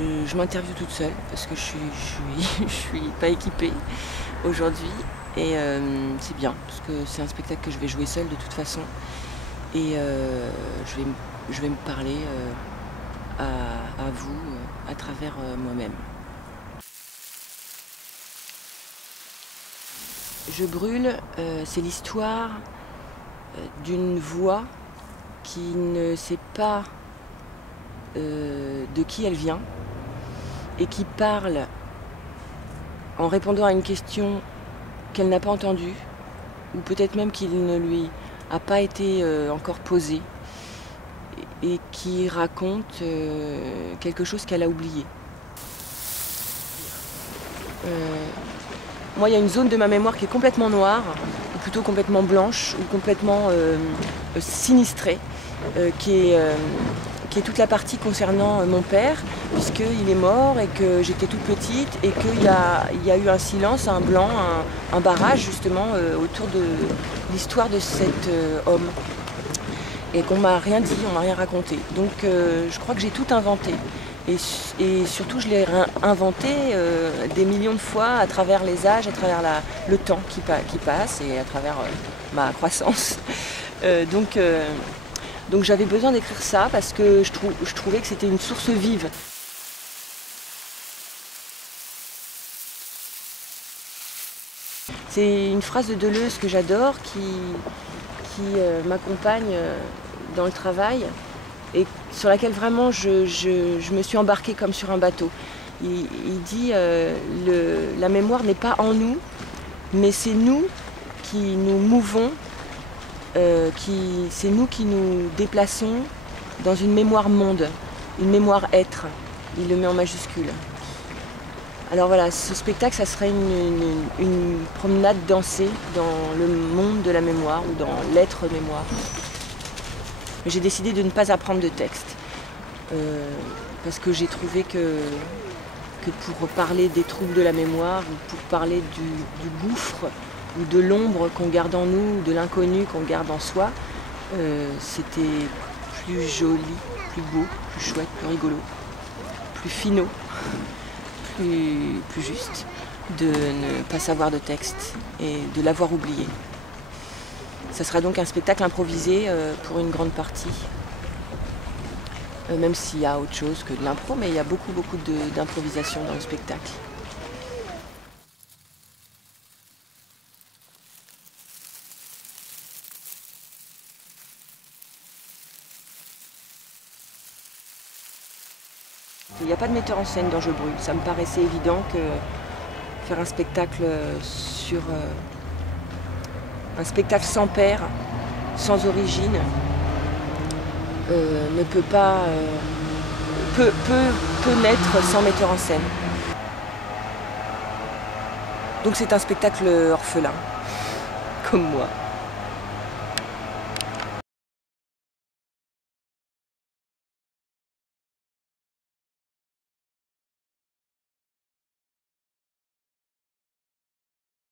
Je m'interviewe toute seule parce que je suis pas équipée aujourd'hui et c'est bien parce que c'est un spectacle que je vais jouer seule de toute façon et je vais me parler à vous à travers moi-même. Je brûle, c'est l'histoire d'une voix qui ne sait pas de qui elle vient et qui parle en répondant à une question qu'elle n'a pas entendue ou peut-être même qu'il ne lui a pas été encore posée et qui raconte quelque chose qu'elle a oublié. Moi, il y a une zone de ma mémoire qui est complètement noire, ou plutôt complètement blanche, ou complètement sinistrée, qui est toute la partie concernant mon père, puisqu'il est mort et que j'étais toute petite et qu'il y a eu un silence, un blanc, un barrage justement autour de l'histoire de cet homme. Et qu'on m'a rien dit, on m'a rien raconté. Donc je crois que j'ai tout inventé. Et surtout, je l'ai inventé des millions de fois à travers les âges, à travers le temps qui passe et à travers ma croissance. Donc j'avais besoin d'écrire ça parce que je trouvais que c'était une source vive. C'est une phrase de Deleuze que j'adore qui m'accompagne dans le travail et sur laquelle vraiment je me suis embarquée comme sur un bateau. Il dit la mémoire n'est pas en nous, mais c'est nous qui nous mouvons, c'est nous qui nous déplaçons dans une mémoire monde, une mémoire être. Il le met en majuscule. Alors voilà, ce spectacle, ça serait une promenade dansée dans le monde de la mémoire ou dans l'être mémoire. J'ai décidé de ne pas apprendre de texte parce que j'ai trouvé que pour parler des troubles de la mémoire ou pour parler du gouffre ou de l'ombre qu'on garde en nous, ou de l'inconnu qu'on garde en soi, c'était plus joli, plus beau, plus chouette, plus rigolo, plus finot, plus juste de ne pas savoir de texte et de l'avoir oublié. Ça sera donc un spectacle improvisé pour une grande partie, même s'il y a autre chose que de l'impro, mais il y a beaucoup d'improvisation dans le spectacle. Il n'y a pas de metteur en scène dans Je brûle. Ça me paraissait évident que faire un spectacle sur un spectacle sans père, sans origine, ne peut pas peut naître sans metteur en scène. Donc c'est un spectacle orphelin, comme moi.